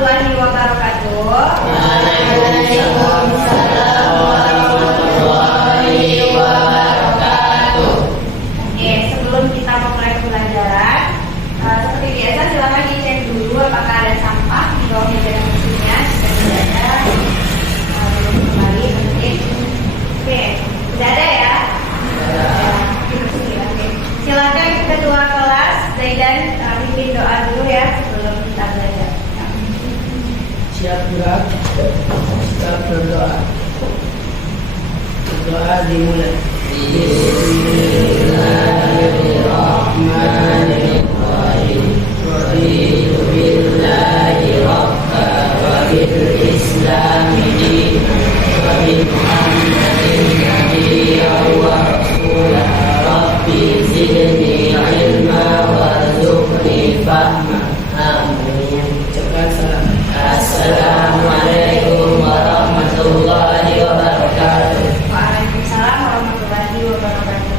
warahmatullahi wabarakatuh. Waalaikumsalam warahmatullahi wabarakatuh. Oke, sebelum kita memulai pembelajaran, seperti biasa silakan dicek dulu apakah ada sampah di bawah meja dan kursinya. Jika tidak ada, belum kembali mungkin. Oke, tidak ada ya? Oke. Silakan ketua kelas Zaidan pimpin doa dulu ya sebelum kita belajar. Siap gerak, siap berdoa. Doa dimulai. Bismillahirrahmanirrahim. Raditu billahi rabba wa bil islami dinan wa bi Muhammadin nabiyyan wa rasulah. Rabbi zidni ilma warzuqni fahma. Amin. Cepat salam. Assalamualaikum warahmatullahi wabarakatuh. Waalaikumsalam warahmatullahi wabarakatuh.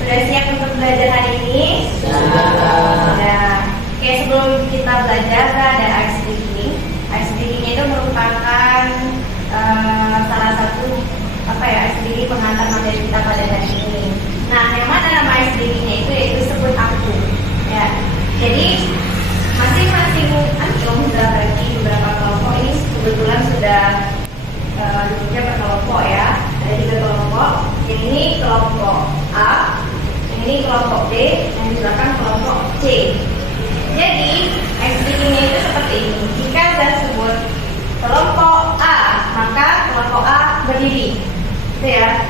Sudah siap untuk belajar hari ini? Sudah. Oke, sebelum kita belajar ada ice breaking. Ice breaking itu merupakan salah satu ice breaking pengantar materi kita pada hari ini. Nah, yang mana nama ice breakingnya itu yaitu sebut aku. Ya. Jadi masing-masing antum sudah bagi beberapa kelompok ini kebetulan sudah duduknya per kelompok ya. Ada 3 kelompok. Yang ini kelompok A, yang ini kelompok B, yang di belakang kelompok C. Jadi ekspresinya itu seperti ini. Jika saya sebut kelompok A, maka kelompok A berdiri, gitu ya.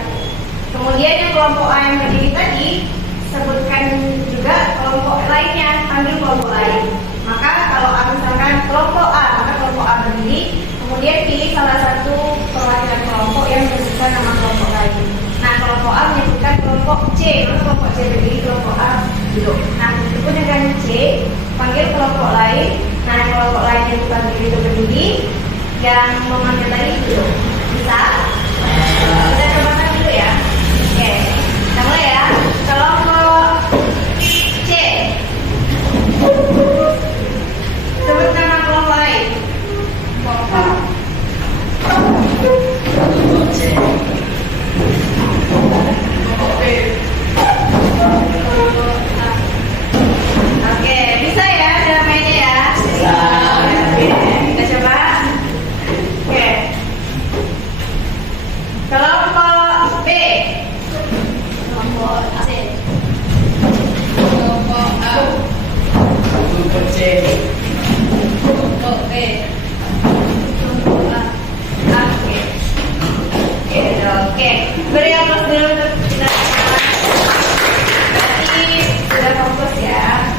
Kemudian yang kelompok A yang berdiri tadi sebutkan juga kelompok lainnya, panggil kelompok lain. Maka kalau misalkan kelompok A, maka kelompok A berdiri. Kemudian pilih salah satu perwakilan kelompok yang menyebutkan nama kelompok lain. Nah, kelompok A menyebutkan kelompok C, maka kelompok C berdiri, kelompok A duduk. Nah, itu dengan C, panggil kelompok lain. Nah, yang kelompok lain yang dipanggil itu berdiri, yang memanggil tadi duduk. Bisa? Kita cobakan dulu ya. Oke, kita mulai ya. Kelompok C. Sebut nama kelompok lain. Kelompok C. kelompok B. Kelompok A. Oke, bisa ya cara mainnya ya? Bisa. Oke, kita coba. Oke. Kelompok B. Kelompok C. Kelompok A. Kelompok C. Kelompok B. Kelompok A. Oke. Oke. Beri aplaus dulu untuk kita. Berarti sudah fokus ya.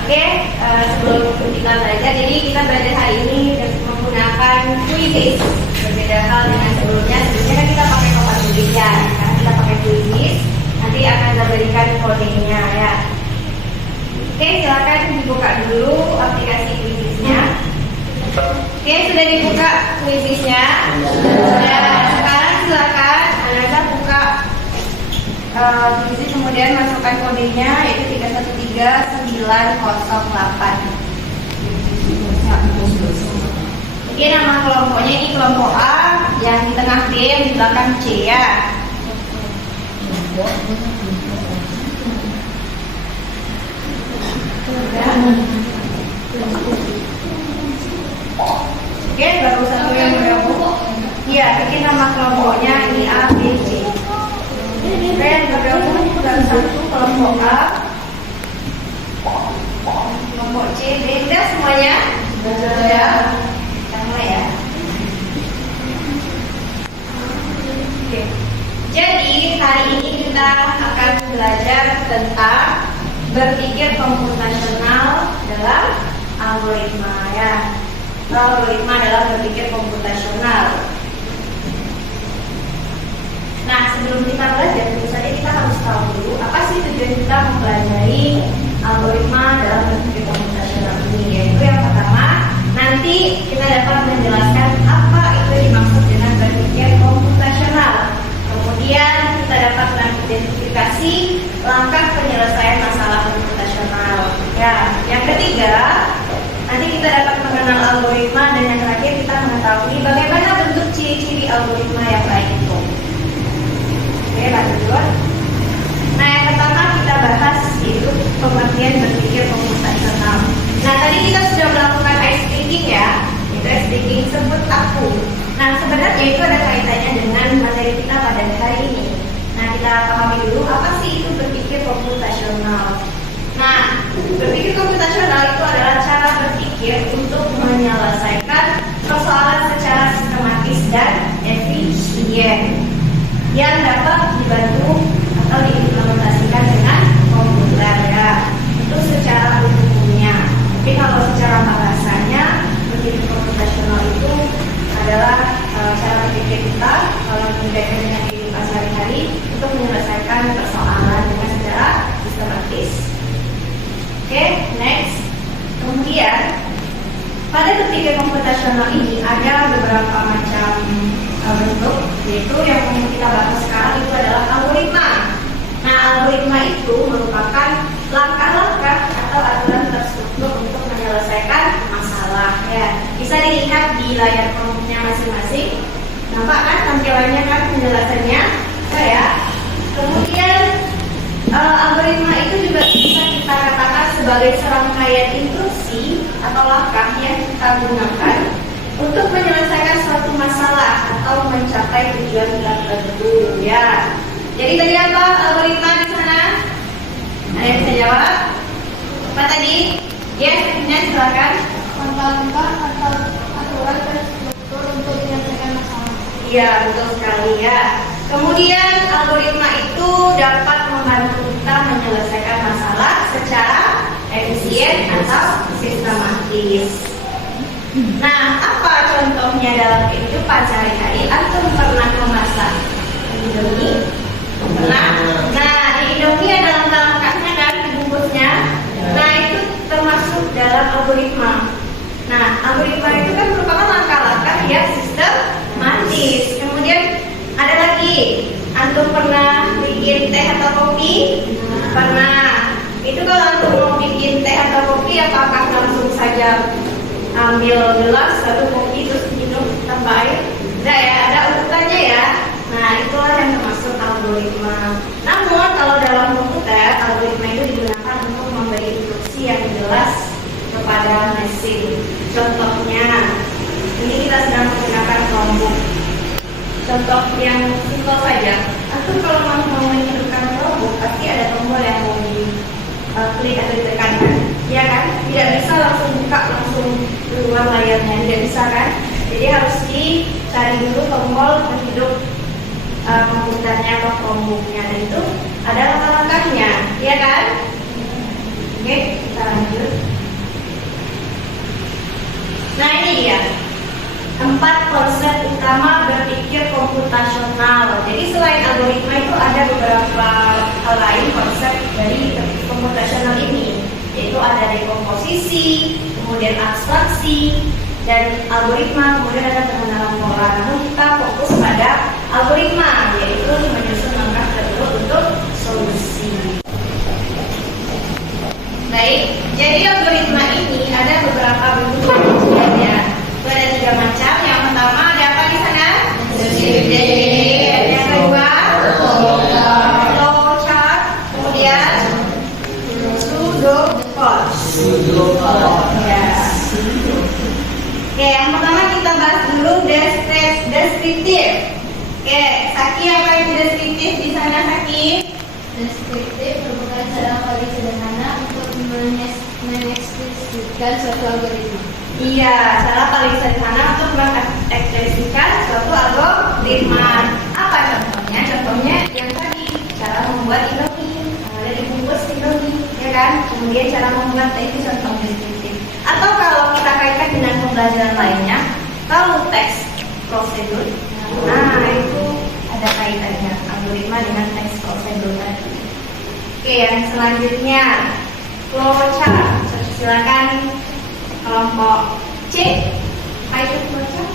Oke, sebelum kita belajar, jadi kita belajar hari ini menggunakan quizzes. Berbeda hal dengan sebelumnya. Sebelumnya kan kita pakai kotak tulis ya. Sekarang kita pakai quizzes. Nanti akan kita berikan kodenya ya. Oke, silakan dibuka dulu aplikasi quizzesnya. Oke, sudah dibuka quizzesnya. Sudah. Sekarang silakan Anda buka quizzes, kemudian masukkan kodenya yaitu 313908. Oke, nama kelompoknya ini kelompok A, yang di tengah B, yang di belakang C ya. Oke, baru satu yang bergabung. Iya, bikin nama kelompoknya ini A, B, C. Oke, yang bergabung baru satu kelompok A, kelompok C, B. Udah semuanya? Sudah. Kita mulai ya. Oke. Jadi hari ini kita akan belajar tentang berpikir komputasional dalam algoritma ya. Algoritma dalam berpikir komputasional. Nah, sebelum kita belajar, tentu saja kita harus tahu dulu apa sih tujuan kita mempelajari algoritma dalam berpikir komputasional ini. Yaitu yang pertama, nanti kita dapat menjelaskan apa itu dimaksud dengan berpikir komputasional. Kemudian kita dapat mengidentifikasi langkah penyelesaian masalah komputasional. Ya, yang ketiga, nanti kita dapat mengenal mengenal algoritma, dan yang terakhir kita mengetahui bagaimana bentuk ciri-ciri algoritma yang baik itu. Oke, lanjut. Nah, yang pertama kita bahas yaitu pengertian berpikir komputasional. Nah, tadi kita sudah melakukan ice breaking ya. Itu ice breaking sebut aku. Nah, sebenarnya itu ada kaitannya dengan materi kita pada hari ini. Nah, kita pahami dulu apa sih itu berpikir komputasional. Nah, berpikir komputasional itu adalah cara berpikir untuk menyelesaikan persoalan secara sistematis dan efisien yang dapat dibantu atau diimplementasikan dengan komputer ya. Itu secara umumnya. Tapi kalau secara bahasanya, berpikir komputasional itu adalah cara berpikir kita kalau dikaitkan dengan kehidupan sehari-hari untuk menyelesaikan persoalan dengan secara sistematis. Oke, next. Kemudian pada berpikir komputasional ini ada beberapa macam bentuk, yaitu yang kita bahas sekarang itu adalah algoritma. Nah, algoritma itu merupakan langkah-langkah atau aturan terstruktur untuk menyelesaikan masalah ya. Bisa dilihat di layar komputernya masing-masing. Nampak kan tampilannya kan penjelasannya? Ya. Kemudian algoritma itu juga bisa kita katakan sebagai serangkaian instruksi atau langkah yang kita gunakan untuk menyelesaikan suatu masalah atau mencapai tujuan tertentu ya. Jadi tadi apa algoritma di sana? Ada yang bisa jawab? Apa tadi? Ya, silakan. Langkah-langkah atau aturan terstruktur untuk menyelesaikan masalah. Iya, betul sekali ya. Kemudian algoritma itu dapat membantu kita menyelesaikan masalah secara efisien atau sistematis. Nah, apa contohnya dalam kehidupan sehari-hari? Antum pernah memasak Indomie? Pernah? Nah, di Indomie ada langkah-langkahnya kan, dibungkusnya. Nah, itu termasuk dalam algoritma. Nah, algoritma itu kan merupakan langkah-langkah yang sistematis. Kemudian ada lagi, antum pernah bikin teh atau kopi? Pernah. Itu kalau antum mau bikin teh atau kopi, apakah langsung saja ambil gelas lalu kopi terus minum tanpa air? Tidak ya, ada urutannya ya. Nah, itulah yang termasuk algoritma. Namun kalau dalam komputer, algoritma itu digunakan untuk memberi instruksi yang jelas kepada mesin. Contohnya, ini kita sedang menggunakan Chromebook. Contoh yang simpel saja. Antum kalau mau menghidupkan Chromebook, pasti ada tombol yang mau diklik atau ditekankan, ya kan? Tidak bisa langsung buka, langsung keluar layarnya, tidak bisa kan? Jadi harus dicari dulu tombol menghidup komputernya atau Chromebooknya, dan itu ada langkah-langkahnya, ya kan? Oke, kita lanjut. Nah, ini dia 4 konsep utama berpikir komputasional. Jadi selain algoritma itu ada beberapa hal lain konsep dari berpikir komputasional ini, yaitu ada dekomposisi, kemudian abstraksi, dan algoritma, kemudian ada pengenalan pola. Namun kita fokus pada algoritma, yaitu menyusun langkah tertentu untuk solusi. Baik, jadi algoritma ini ada beberapa bentuk penyajiannya. Itu ada 3 macam. Yang pertama ada apa di sana? Yang kedua, flowchart. Kemudian pseudocode. Ya. Oke, yang pertama kita bahas dulu deskriptif. Oke, Saki, apa yang deskriptif di sana, Saki? Deskriptif merupakan cara paling sederhana untuk mengekspresikan suatu algoritma. Iya, cara paling sederhana untuk mengekspresikan suatu algoritma. Apa contohnya? Contohnya yang tadi, cara membuat Indomie, ada dibungkus Indomie, ya kan? Kemudian cara membuat teh, itu contoh deskriptif. Atau kalau kita kaitkan dengan pembelajaran lainnya, kalau teks prosedur, nah itu ada kaitannya algoritma dengan teks prosedur tadi. Oke, yang selanjutnya flowchart. Silakan kelompok C. Apa itu flowchart?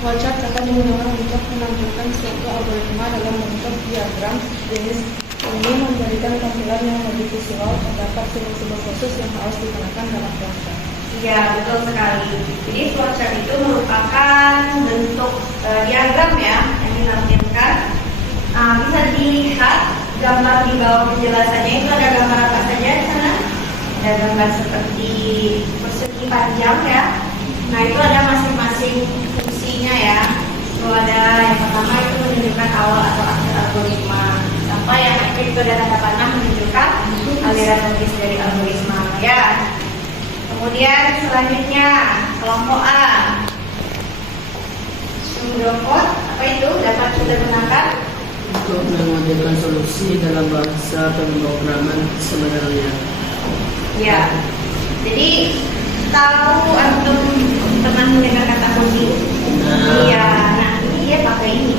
Flowchart akan digunakan untuk menampilkan suatu algoritma dalam bentuk diagram. Jenis ini memberikan tampilan yang lebih visual. Terdapat simbol-simbol khusus yang harus digunakan dalam flowchart. Iya, betul sekali. Jadi flowchart itu merupakan bentuk diagram ya yang ditampilkan. Bisa dilihat gambar di bawah penjelasannya itu ada gambar apa saja di sana? Ada gambar seperti persegi panjang ya. Nah itu ada masing-masing fungsinya ya. Itu ada yang pertama itu menunjukkan awal atau akhir algoritma. Sampai yang akhir itu ada tanda panah menunjukkan aliran logis dari algoritma ya. Kemudian selanjutnya kelompok A. Pseudocode apa itu? Dapat kita gunakan Untuk menghadirkan solusi dalam bahasa pemrograman sebenarnya. ya. Jadi tahu antum pernah mendengar kata coding? Iya. Nah ini dia pakai ini.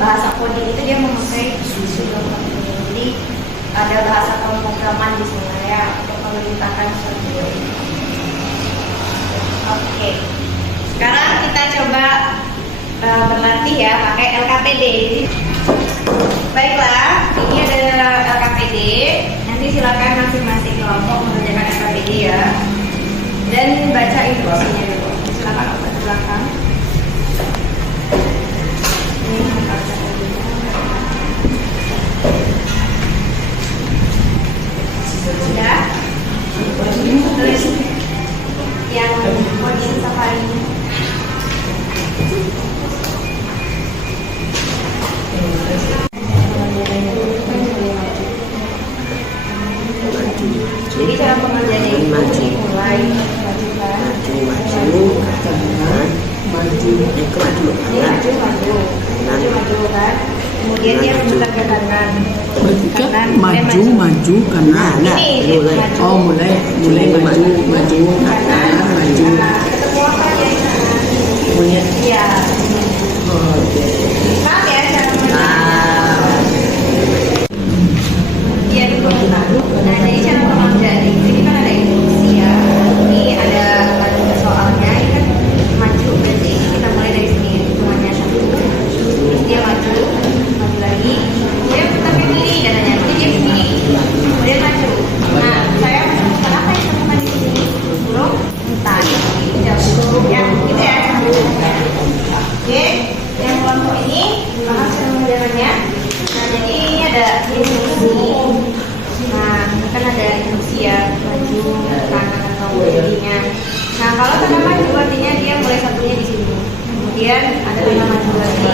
Bahasa coding itu dia memakai pseudocode. Jadi ada bahasa pemrograman di sana ya untuk memerintahkan sesuatu. Oke. Sekarang kita coba berlatih ya pakai LKPD. Baiklah, ini ada LKPD. Nanti silakan masing-masing kelompok mengerjakan LKPD ya. Dan baca instruksinya dulu. Silakan ke belakang. Ini sudah. Tulis yang coding Safari. Jadi cara pengerjaannya itu mulai maju kan, kemudian dia memutar ke kanan, maju kanan. ini mulai maju kanan, maju. Nah, ketemu apa dia di sana? Punya. Iya. Maaf ya cara pengerjaan. Dia dulu bentar. Nah jadi cara pengerjaan ini kan ada instruksi ya. Ini ada soalnya, ini kan maju berarti kita mulai dari sini hitungannya 1, terus dia maju lagi, kemudian putar ke kiri dananya, jadi dia begini, kemudian maju. Nah saya menemukan apa yang temukan di sini? Burung entah, jauh ya, gitu ya. Oke, yang kelompok ini bahas pengerjaannya. Nah jadi ini ada instruksi. Nah ini kan ada instruksi ya, maju kanan atau kirinya. Nah kalau tanda maju artinya dia mulai satunya di sini. Kemudian ada tanda maju lagi.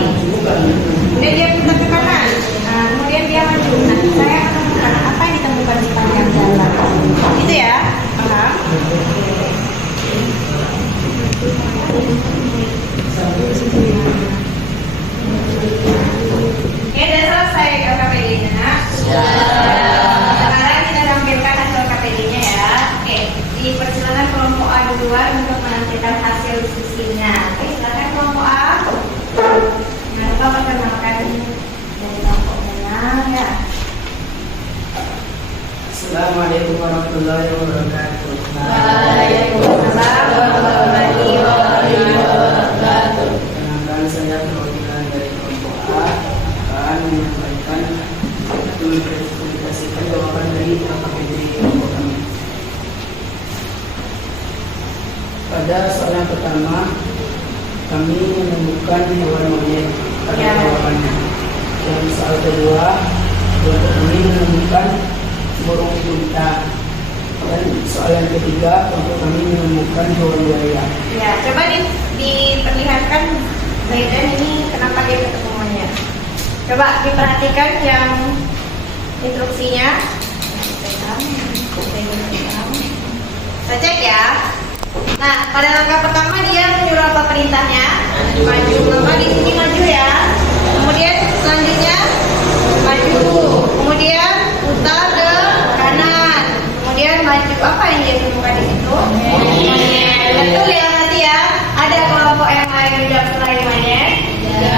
Kemudian dia putar ke kanan. Nah kemudian dia maju. Nah saya akan menemukan apa yang ditemukan di sepanjang jalan. Gitu ya, paham? Oke, udah selesai LKPD-nya. Sekarang kita tampilkan hasil KPD-nya ya. Oke, dipersilakan kelompok A duluan untuk menampilkan hasil diskusinya. Oke, silakan kelompok A. Jangan lupa perkenalkan dari kelompok mana ya. Assalamualaikum warahmatullahi wabarakatuh. Waalaikumsalam warahmatullahi wabarakatuh. Perkenalkan, saya perwakilan dari kelompok A akan menyampaikan atau mempresentasikan jawaban dari LKPD kelompok kami. Pada soal yang pertama, kami menemukan hewan monyet pada jawabannya. Yang soal kedua, kelompok kami menemukan burung unta. Dan soal yang ketiga, kelompok kami menemukan hewan buaya. Ya, coba diperlihatkan Zaidan ini kenapa dia ketemu monyet. Coba diperhatikan yang instruksinya. Kita cek ya. Nah, pada langkah pertama dia menyuruh apa perintahnya? Maju. Maka di sini maju ya. Kemudian selanjutnya maju. Kemudian putar ke kanan. Kemudian maju. Apa yang dia temukan di situ? Monyet. Betul ya nanti ya. Ada kelompok yang lain menjawab selain monyet? Ya.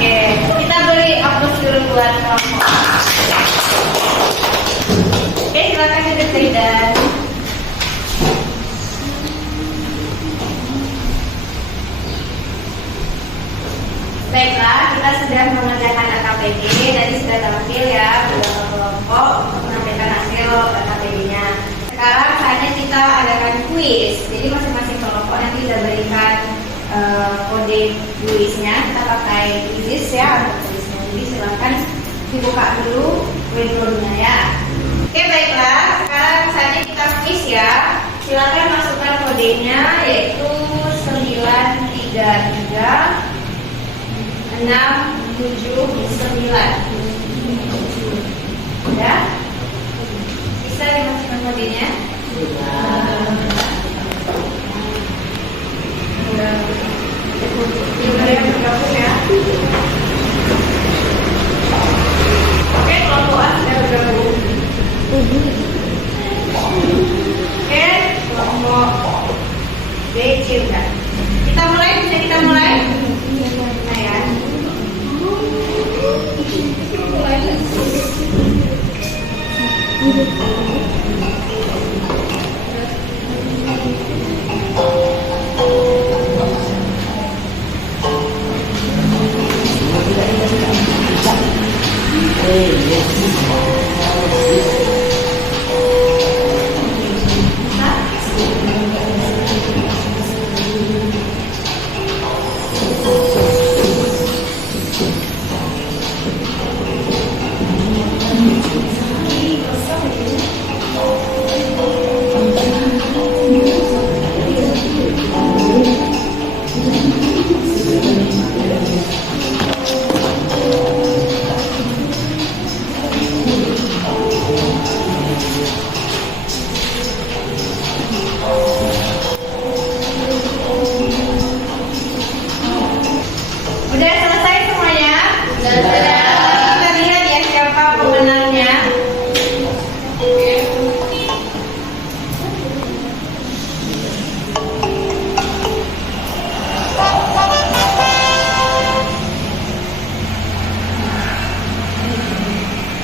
Oke, kita beri aplaus dulu buat kelompok. Oke, silakan duduk Zaidan. Baiklah, kita sudah mengerjakan LKPD. Tadi sudah tampil ya beberapa kelompok untuk menampilkan hasil LKPD-nya. Sekarang saatnya kita kuis. Jadi masing-masing kelompok nanti kita berikan kode kuisnya. Kita pakai quiz ya untuk kuisnya. Jadi silakan dibuka dulu window-nya ya. Oke baiklah, sekarang saatnya kita kuis ya. Silakan masukkan kodenya yaitu 9336779. Ya, bisa dimasukkan kodenya. Yang bergabung ya. Oke, kelompok A sudah bergabung. Oke, kelompok B juga. Kita mulai, bisa kita mulai? Nah ya. Udah selesai semuanya? Sudah. Kita lihat ya siapa pemenangnya.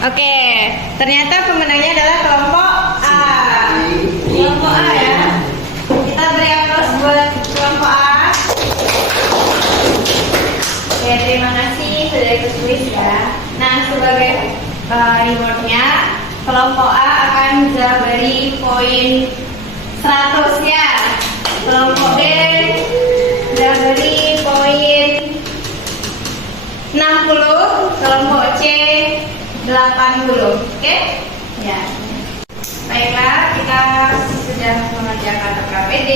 Oke, ternyata pemenangnya adalah kelompok A. Kelompok A ya. Kita beri aplaus buat kelompok A. Oke, terima kasih sudah ikut kuis ya. Nah, sebagai rewardnya, kelompok A akan bisa beri poin 100 ya. Kelompok B bisa beri poin 60, kelompok C 80. Oke? Ya. Baiklah, kita sudah mengerjakan RKPD,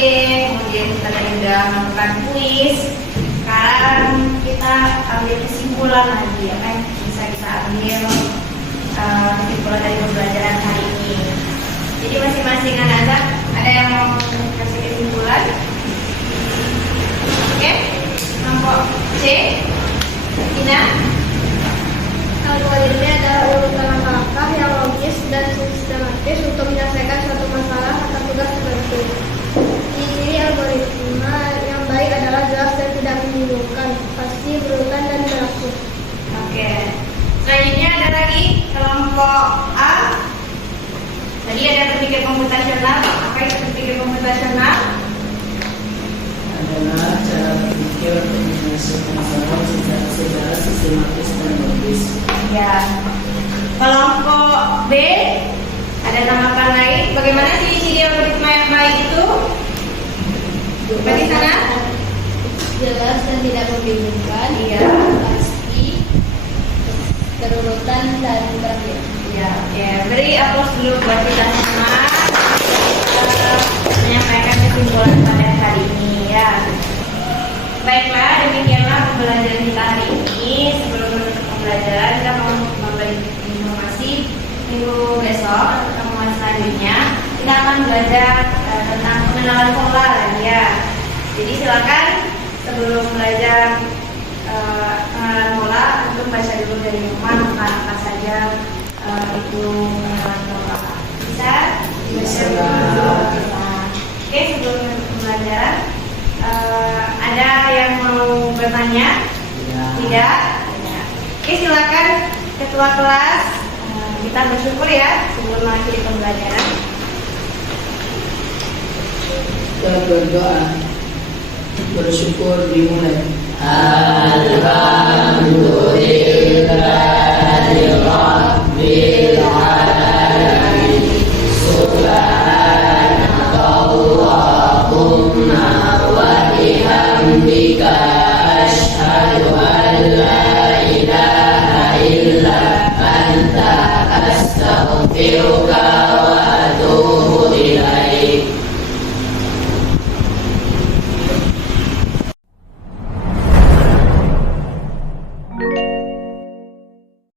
kemudian kita tadi sudah melakukan kuis. Sekarang kita ambil kesimpulan lagi ya kan, bisa kita ambil kesimpulan dari pembelajaran hari ini. Jadi masing-masing anak-anak ada yang mau kasih kesimpulan? Oke, kelompok C, Ina. Algoritma adalah urutan langkah-langkah yang logis dan sistematis untuk menyelesaikan suatu masalah atau tugas tertentu. Ciri algoritma yang baik adalah jelas dan tidak membingungkan, pasti, berurutan dan teratur. Oke. Selanjutnya ada lagi kelompok A. Tadi ada berpikir komputasional. Apa itu berpikir komputasional? Adalah cara berpikir untuk menyelesaikan masalah secara sistematis dan logis. Ya. Kelompok B ada tamakan lain. Bagaimana ciri-ciri algoritma yang baik itu? Bagi sana? Jelas dan tidak membingungkan, Iya. pasti, berurutan dan teratur. Ya, oke. Beri aplaus dulu buat kita semua. Menyampaikan kesimpulan pada hari ini ya. Baiklah, demikianlah pembelajaran kita hari ini. Sebelum menutup pembelajaran, kita mau memberi informasi minggu besok atau pertemuan selanjutnya kita akan belajar tentang pengenalan pola lagi ya. Jadi silakan sebelum belajar pengenalan pola untuk baca dulu dari rumah apa saja itu pengenalan pola. Bisa dibaca dulu. Oke, sebelum pembelajaran ada yang mau bertanya? Tidak? Oke, silakan ketua kelas. Kita bersyukur ya sebelum mengakhiri pembelajaran. Kita berdoa, bersyukur dimulai. Alhamdulillahirabbil alamin. Subhanallah Yoga